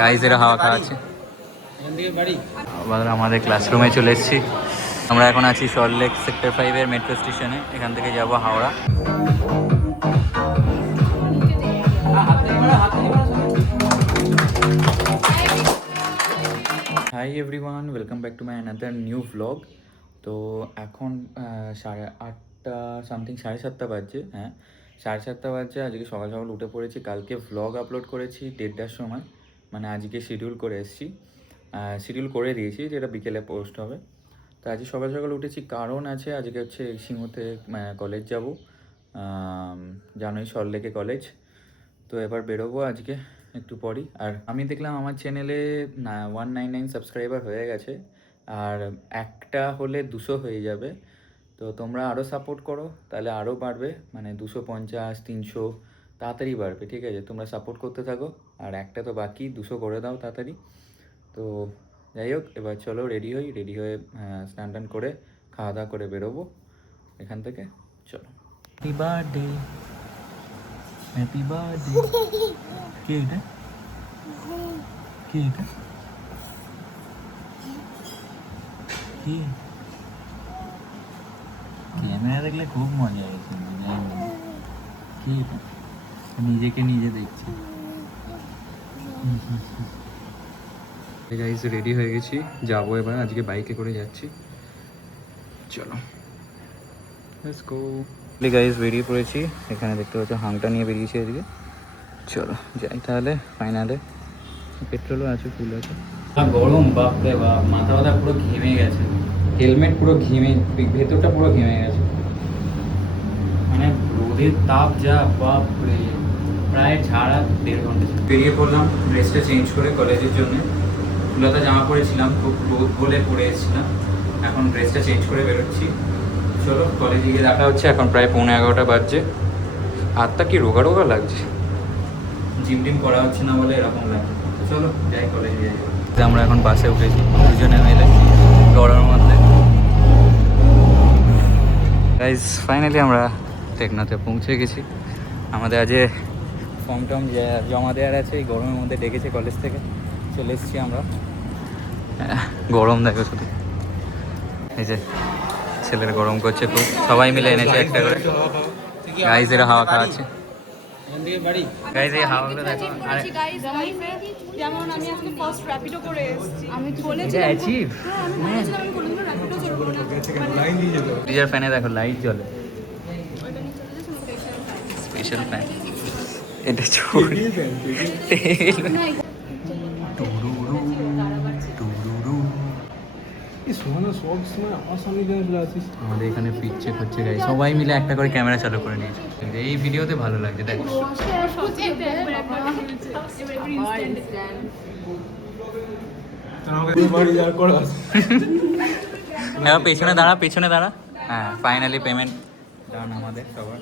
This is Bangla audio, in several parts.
গাইজ এরা হাওয়া খাওয়াচ্ছে। আবার আমাদের ক্লাসরুমে চলে এসেছি। আমরা এখন আছি সল্টলেক সেক্টর 5-এর মেট্রো স্টেশনে। এখান থেকে যাব Howrah. Hi everyone, welcome back to my another new vlog. তো এখন 8:30 সামথিং, 7:30 বাজছে। হ্যাঁ, 7:30 বাজছে। আজকে সকাল সকাল উঠে পড়েছি। কালকে ভ্লগ আপলোড করেছি 1:30টার সময়, মানে আজকে শিডিউল করে এসেছি, শিডিউল করে দিয়েছি যেটা বিকেলে পোস্ট হবে। তো আজকে সকাল সকাল উঠেছি, কারণ আছে আজকে হচ্ছে সিঙ্গুতে কলেজ যাব, জানোই সল্টলেকে কলেজ। তো এবার বেরোবো আজকে একটু পরই। আর আমি দেখলাম আমার চ্যানেলে 199 সাবস্ক্রাইবার হয়ে গেছে, আর একটা হলে 200 হয়ে যাবে। তো তোমরা আরও সাপোর্ট করো, তাহলে আরও বাড়বে, মানে 250, 300 তাড়াতাড়ি বাড়বে। ঠিক আছে, তোমরা সাপোর্ট করতে থাকো। আর একটা তো বাকি, 200 করে দাও তাড়াতাড়ি। তো যাই হোক, এবার চলো রেডি হই। রেডি হয়ে স্নান টান করে খাওয়া দাওয়া করে বেরোবো এখান থেকে। চলো। Happy birthday, happy birthday. কে এটা? কে এটা? কে? ক্যামেরা দেখলে খুব মজা হয়েছে। কে এটা? নিজেকে নিজে দেখছি। গাইস রেডি হয়ে গেছি, যাবো এবার। আজকে বাইকে করে যাচ্ছি, চলো লেটস গো। গাইস বেরিয়ে পড়েছি। এখানে দেখতে পাচ্ছ হাংটা নিয়ে বেরিয়েছি আজকে। চলো যাই তাহলে ফাইনালে। পেট্রোলও আছে, ফুল আছে। গরম, বাপরে বাপ, মাথা ব্যথা পুরো ঘেমে গেছে। হেলমেট পুরো ঘেমে, ভেতরটা পুরো ঘেমে গেছে, মানে রোদের তাপ যা, বাপরে। প্রায় ঝাড়া 1.5 ঘন্টা বেরিয়ে পড়লাম ড্রেসটা চেঞ্জ করে কলেজের জন্য। ফুলাতা জামা পরেছিলাম, খুব রোদ বলে পরে এসেছিলাম। এখন ড্রেসটা চেঞ্জ করে বেরোচ্ছি। চলো কলেজে গিয়ে দেখা হচ্ছে। এখন প্রায় 11:15 বাজছে। হাতটা কি রোগা রোগা লাগছে, জিম টিম করা হচ্ছে না বলে এরকম লাগছে। চলো যাই কলেজে যাই। আমরা এখন বাসে উঠেছি দুজনে মিলে গরমের মধ্যে। গাইজ ফাইনালি আমরা টেকনাতে পৌঁছে গেছি। আমাদের আজ ফর্ম টর্ম জমা দেওয়ার আছে, এই গরমের মধ্যে ডেকেছে কলেজ থেকে। চলে এসেছি আমরা। গরম দেখো শুধু, এই যে ছেলের গরম করছে খুব। সবাই মিলে এনেছে একটা করে। গাইজ এরা হাওয়া খাওয়াচ্ছে। গাইজ এই হাওয়াগুলো দেখো। যেমন আমি আজকে ফার্স্ট র্যাপিডো করে এসেছি। আমি এটা অ্যাচিভ। আমি কোনোদিনও র্যাপিডো চলবো না। ডিজার ফ্যানে দেখো লাইট জ্বলে, স্পেশাল ফ্যান। এটা চোর। আমাদের এখানে পিচ্ছে করছে গাই, সবাই মিলে একটা করে ক্যামেরা চালু করে নিয়েছে। এই ভিডিওতে ভালো লাগছে দেখো। হ্যাঁ পেছনে দাঁড়া, পেছনে দাঁড়া। হ্যাঁ ফাইনালি পেমেন্ট ডান আমাদের সবার।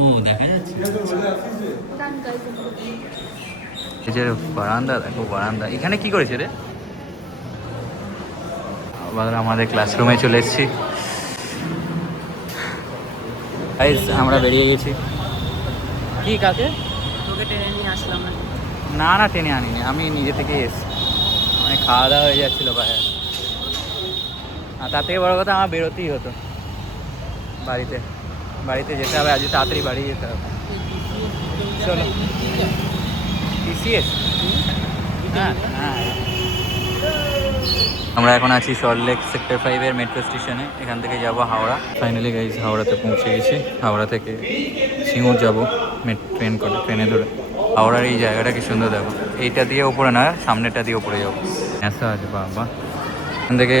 ও দেখা যাচ্ছে এই যে বারান্দা, দেখো বারান্দা। এখানে কি করেছে রে? আবার আমাদের ক্লাসরুমে চলে এসেছি। আমরা বেরিয়ে গেছি। কি কাকে? তোকে টেনে নিয়ে আসলাম। না না, টেনে আনিনি, আমি নিজে থেকেই এসেছি। মানে খাওয়া দাওয়া হয়ে যাচ্ছিল বাইরে। আর তার থেকে বড় কথা, আমার বেরোতেই হতো বাড়িতে। বাড়িতে যেতে হবে আজকে, তাড়াতাড়ি বাড়ি যেতে হবে। চলো টিসিএস। হ্যাঁ হ্যাঁ, আমরা এখন আছি সল্টলেক সেক্টর 5-এর মেট্রো স্টেশনে। এখান থেকে যাব হাওড়া। ফাইনালি গাইজ হাওড়াতে পৌঁছে গেছি। হাওড়া থেকে সিঙ্গুর যাবো ট্রেন করে, ট্রেনে ধরে। হাওড়ার এই জায়গাটা কি সুন্দর দেখো। এইটা দিয়ে ওপরে না, সামনেটা দিয়ে ওপরে যাবো। আচ্ছা আছে বাবা। এখান থেকে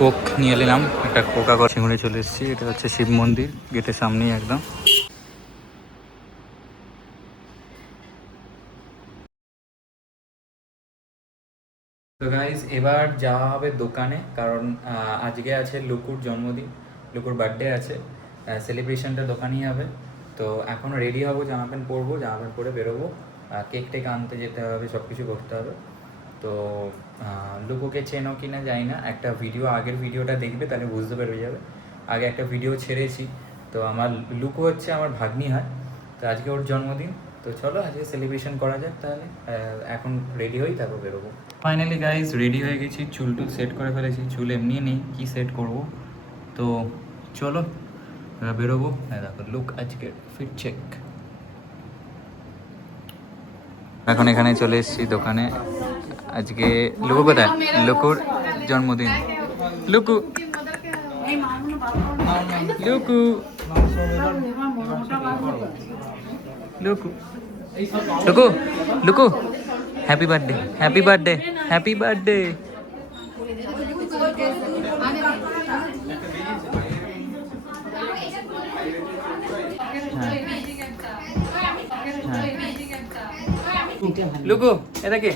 কোক নিয়ে নিলাম একটা, কোকা করে সিঙ্গুরে চলে এসেছি। এটা হচ্ছে শিব মন্দির, গেটের সামনেই একদম। তো গাইজ এবার যাওয়া হবে দোকানে, কারণ আজকে আছে লুকুর জন্মদিন, লুকুর বার্থডে আছে। সেলিব্রেশনটা দোকানেই হবে। তো এখন রেডি হবো, জামা প্যান্ট পরবো, জামা প্যান্ট পরে বেরোবো। কেক টেক আনতে যেতে হবে, সব কিছু করতে হবে। তো লুকুকে চেনো কি না জানি না, একটা ভিডিও, আগের ভিডিওটা দেখবে তাহলে বুঝতে পেরে যাবে। আগে একটা ভিডিও ছেড়েছি। তো আমার লুকো হচ্ছে আমার ভাগ্নি হয়, তো আজকে ওর জন্মদিন। তো চলো আজকে সেলিব্রেশন করা যাক তাহলে। এখন রেডি হই, তারপর বেরোবো। ফাইনালি গাইজ রেডি হয়ে গেছি, চুল টুল সেট করে ফেলেছি। চুল এমনি নেই, কি সেট করব। তো চলো বেরোবো। হ্যাঁ দেখো লুক আজকে ফিট চেক। এখন এখানে চলে এসেছি দোকানে। আজকে লুকু কোথায়? লুকুর জন্মদিন। Luku Luku Luku Luku Luku happy birthday, happy birthday, happy birthday. Luku এটা কে?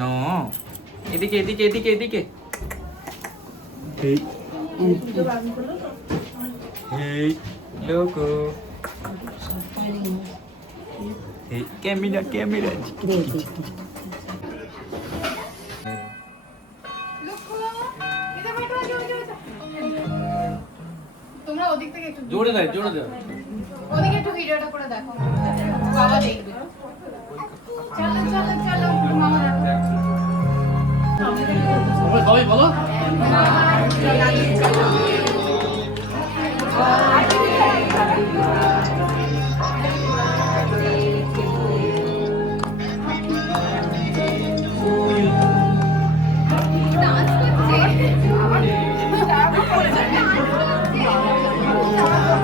নো, এদিকে এদিকে এদিকে এদিকে। এই এই লুকু, এই ক্যামেরা ক্যামেরা। তোমরা ওদিক থেকে একটু জোরে দেয়, জোরে দেয়। ওদিকে একটু ভিডিওটা করে দেখো, বাবা দেখবে। চলো চলো চলো, মামা দেখো। সবাই বলো।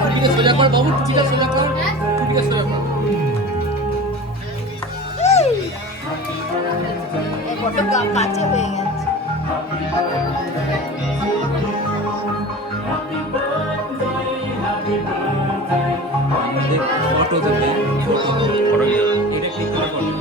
টুপিটা সোজা কর বাবু, টুপিটা সোজা কর, টুপিটা সোজা কর। কাছে হয়ে গেছে। ফটো দেবে, ফটো এটা ক্লিক করে photo.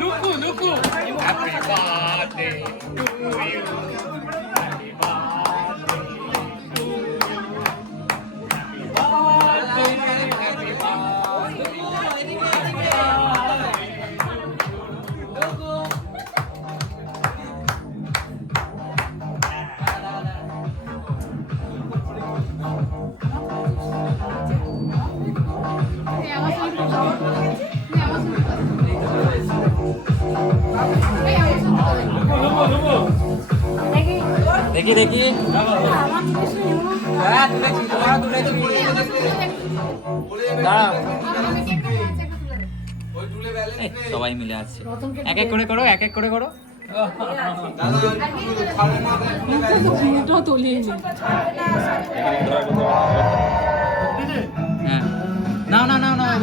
Luku Luku happy birthday to you, happy birthday to you, happy দেখি দেখি। হ্যাঁ তুলেছি, তোমার তুলেছি। দাঁড়াও, এই, সবাই মিলে আসছে। এক এক করে করো, এক এক করে করো। হ্যাঁ নাও নাও নাও নাও।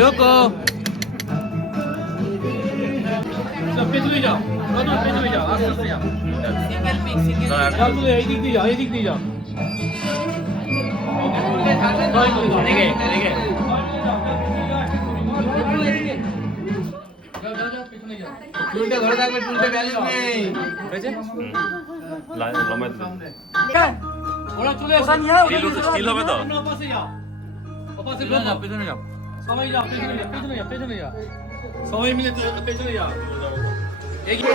লোকো পেছনে যাও, পেছনে যাও, আস্তে আস্তে যাও। সিঙ্গেল পিক, সিঙ্গেল যাও তুলে এই দিক দিয়ে যাও, এই দিক দিয়ে যাও। এদিকে এদিকে যাও যাও যাও, পেছনে টুলটা ধরে থাকবে, টুলটা ব্যালেন্স নেই। হয়েছে? লম্বা ওরা চলে আসে। স্টিল হবে তো? তোমরা ওপাশে যাও। ওপাশে পেছনে যাও, পেছনে যাও। সবাই যাও, পেছনে যাও, পেছনে যাও, পেছনে যাও। সবাই মিলে পেছনে যাও। এগিয়ে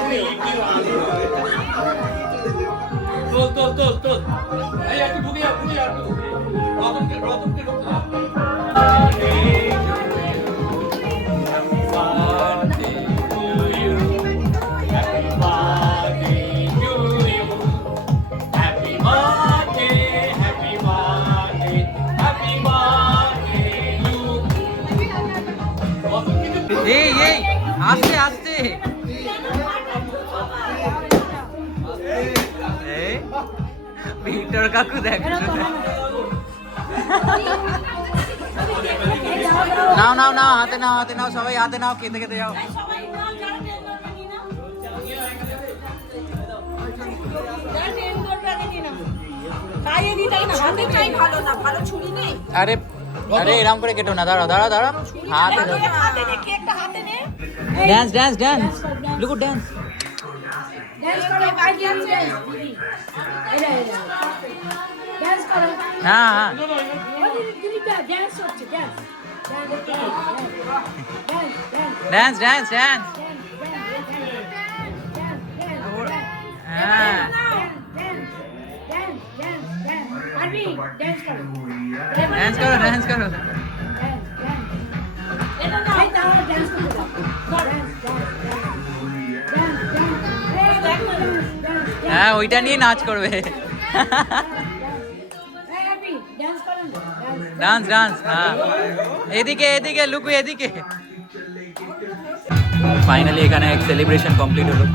তোল। এই একটু ঢুকে যাও একটু। রতনকে ঢুকতে দাও। এই আস্তে আস্তে। এই ভিক্টর কাকু দেখ। নাও হাতে নাও সবাই হাতে নাও, খেতে যাও। আরে এরকম করে কেটো না, দাঁড়াও হাতে দাও। Dance Luku dance. হ্যাঁ ড্যান্স হ্যাঁ। ডান্স করো। হ্যাঁ ওইটা নিয়ে নাচ করবে। ডান্স হ্যাঁ। এদিকে লুকু এদিকে। ফাইনালি এখানে এক সেলিব্রেশন কমপ্লিট হলো।